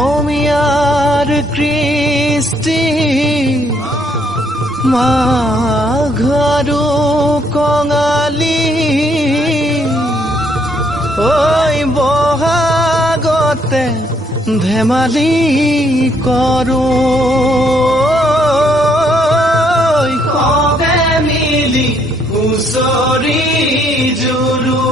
অসমীয়াৰ কৃষ্টি মাঘৰো কঙালী ঐ বহাগতে ধেমালি কৰোঁ সবে মিলি হুঁচৰি জুৰো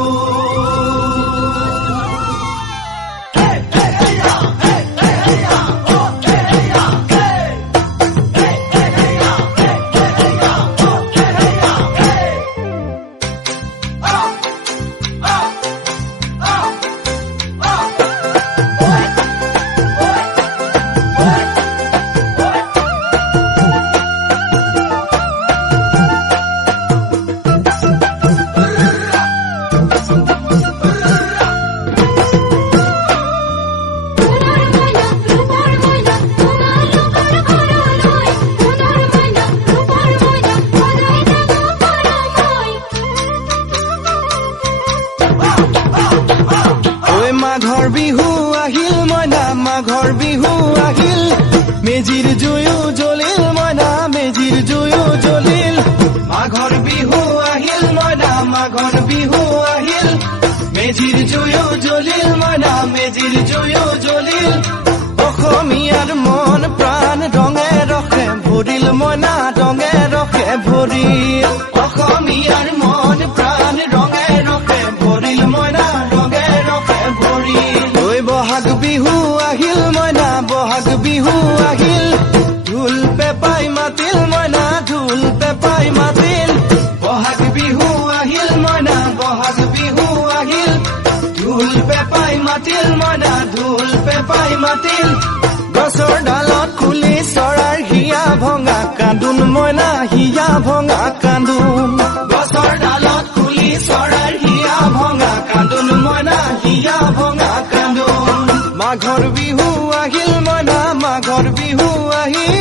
মাঘৰ বিহু আহিল মইনা মাঘৰ বিহু আহিল মেজিৰ জুয়ো জ্বলিল মইনা মেজিৰ জুয়ো জ্বলিল মাঘৰ বিহু আহিল মইনা মাঘৰ বিহু আহিল মেজিৰ জুয়ো জ্বলিল মইনা মেজিৰ জুয়ো জ্বলিল অসমীয়াৰ মন প্ৰাণ ৰঙে ৰখে ভৰিল মইনা ৰঙে ৰখে ভৰিল অসমীয়াৰ মন প্ৰাণ ৰঙে ৰখে ভৰিল মইনা ৰঙে ৰখে ভৰিল ঐ বহাগ বিহু আহিল মইনা বহাগ বিহু আহিল ঢোল পেপাই মাতিল মইনা ঢোল পেপাই মাতিল বহাগ বিহু আহিল মইনা বহাগ বিহু আহিল ঢোল পেপাই মাতিল মইনা ঢোল পেপাই মাতিল গছৰ ডালত খুলি চৰাৰ হিয়া ভঙা কান্দোন মইনা হিয়া ভঙা কান্দোন গছৰ ডালত খুলি চৰাৰ হিয়া ভঙা কান্দোন মইনা হিয়া ভঙা কান্দোন মাঘৰ বিহু আহিল মইনা মাঘৰ বিহু আহিল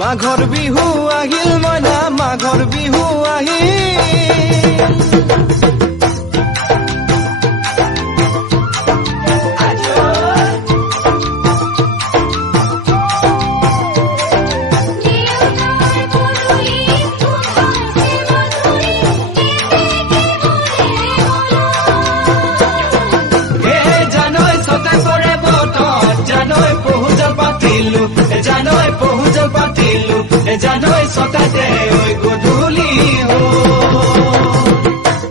মাঘৰ বিহু আহিল মইনা মাঘৰ বিহু জানৈ ছটা কৰে বতৰ জানৈ পহুজল পাতিলো জানৈ পহুজল পাতিলো জানৈ ছটাতে ঐ গধূলি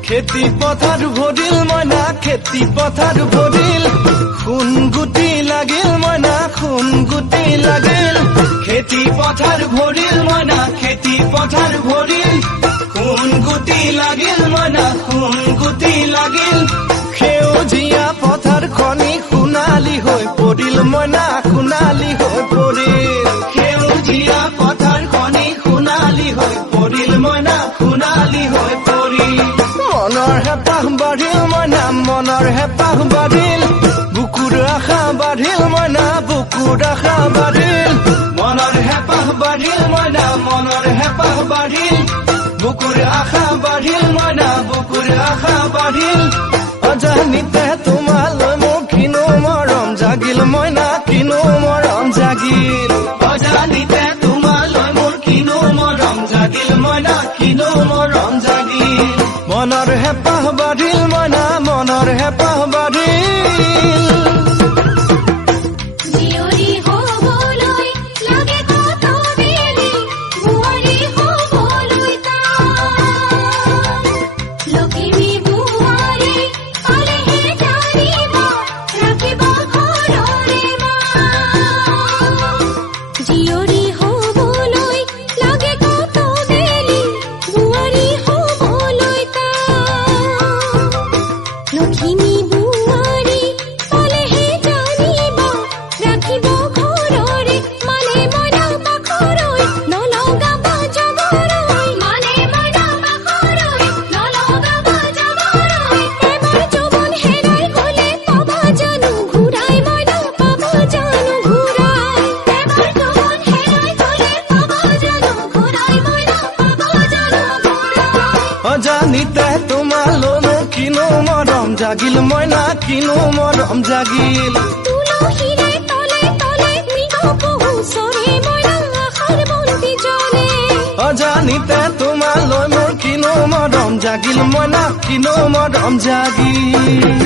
খেতি পথাৰ ভৰিল মইনা খেতি পথাৰ ভৰিল সোণ গুটি লাগিল মইনা সোণ গুটি লাগিল খেতি পথাৰ ভৰিল মইনা খেতি পথাৰ ভৰিল সোণ গুটি লাগিল মইনা সোণ গুটি লাগিল সেউজীয়া পথাৰ খনি সোণালী হৈ পৰিল মইনা সোণালী হৈ পৰিল সেউজীয়া পথাৰ খনি সোণালী হৈ পৰিল মইনা সোণালী হৈ পৰিল মনৰ হেঁপাহ বাঢ়িল মইনা মনৰ হেঁপাহ বাঢ়িল বুকুৰ আশা বাঢ়িল মইনা বুকুৰ আশা বাঢ়িল মনৰ হেঁপাহ বাঢ়িল মইনা মনৰ হেঁপাহ বাঢ়িল বুকুৰ আশা বাঢ়িল মইনা বুকুৰ আশা বাঢ়িল অজানিতে তোমালৈ মোৰ কিনো মৰম জাগিল মইনা কিনো মৰম জাগিল অজানিতে তোমালৈ মোৰ কিনো মৰম জাগিল মইনা কিনো মৰম জাগিল মনৰ হেঁপাহ বাঢ়িল মইনা মনৰ হেঁপাহ বাঢ়িল অজানিতে তোমালৈ মোৰ কিনো মৰম জাগিল মইনা কিনো মৰম জাগিল অজানিতে তোমালৈ মোৰ কিনো মৰম জাগিল মইনা কিনো মৰম জাগিল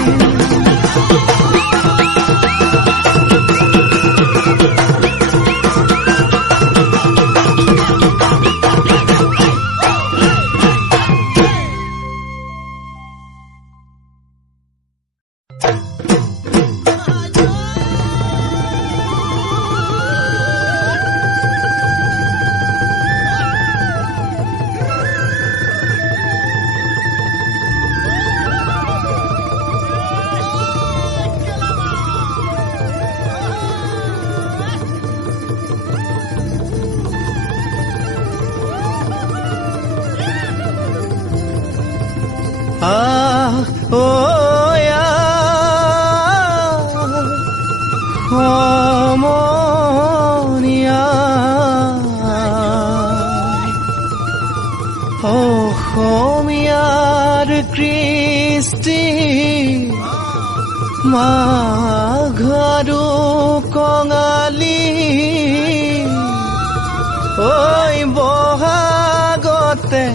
অসমীয়াৰ কৃষ্টি মাঘৰো কঙালী ঐ বহাগতে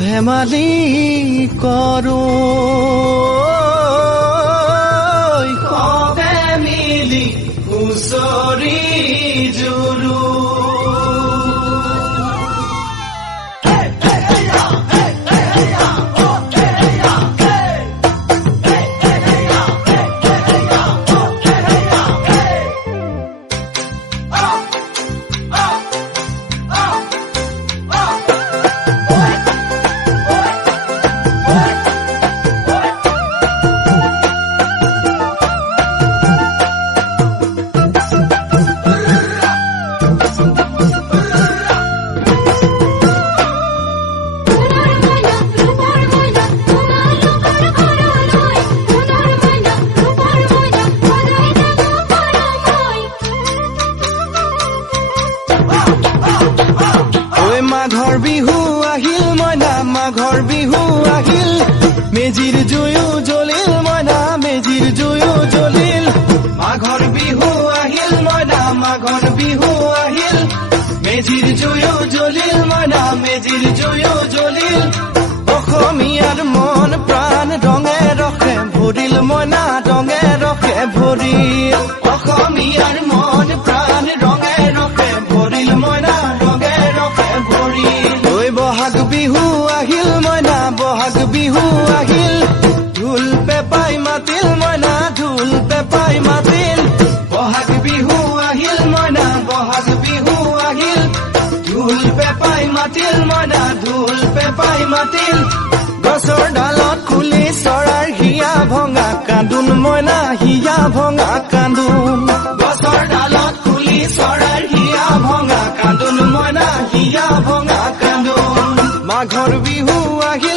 ধেমালি কৰো সবে মিলি হুঁচৰি জুৰো মাঘৰ বিহু আহিল মইনা মাঘৰ বিহু আহিল মেজিৰ জুয়ো জ্বলিল মইনা মেজিৰ জুয়ো জ্বলিল মাঘৰ বিহু আহিল মইনা মাঘৰ বিহু আহিল মেজিৰ জুয়ো জ্বলিল মইনা মেজিৰ জুয়ো জ্বলিল অসমীয়াৰ মন প্ৰাণ ৰঙে ৰখে ভৰিল মইনা ৰঙে ৰখে ভৰিল অসমীয়াৰ মন প্ৰাণ ৰঙে ৰখে ভৰিল মইনা ৰঙে ৰখে ভৰিল ঐ বহাগ বিহু আহিল মইনা বহাগ বিহু আহিল ঢোল পেপাই মাতিল মইনা ঢোল পেপাই মাতিল বহাগ বিহু আহিল মইনা বহাগ বিহু আহিল ঢোল পেপাই মাতিল মইনা ঢোল পেপাই মাতিল গছৰ ডালত খুলি চৰাৰ হিয়া ভঙা কান্দোন মইনা হিয়া ভঙা কান্দোন গছৰ ডালত খুলি চৰাৰ হিয়া ভঙা কান্দোন মইনা হিয়া ভঙা কান্দোন মাঘৰ বিহু আহি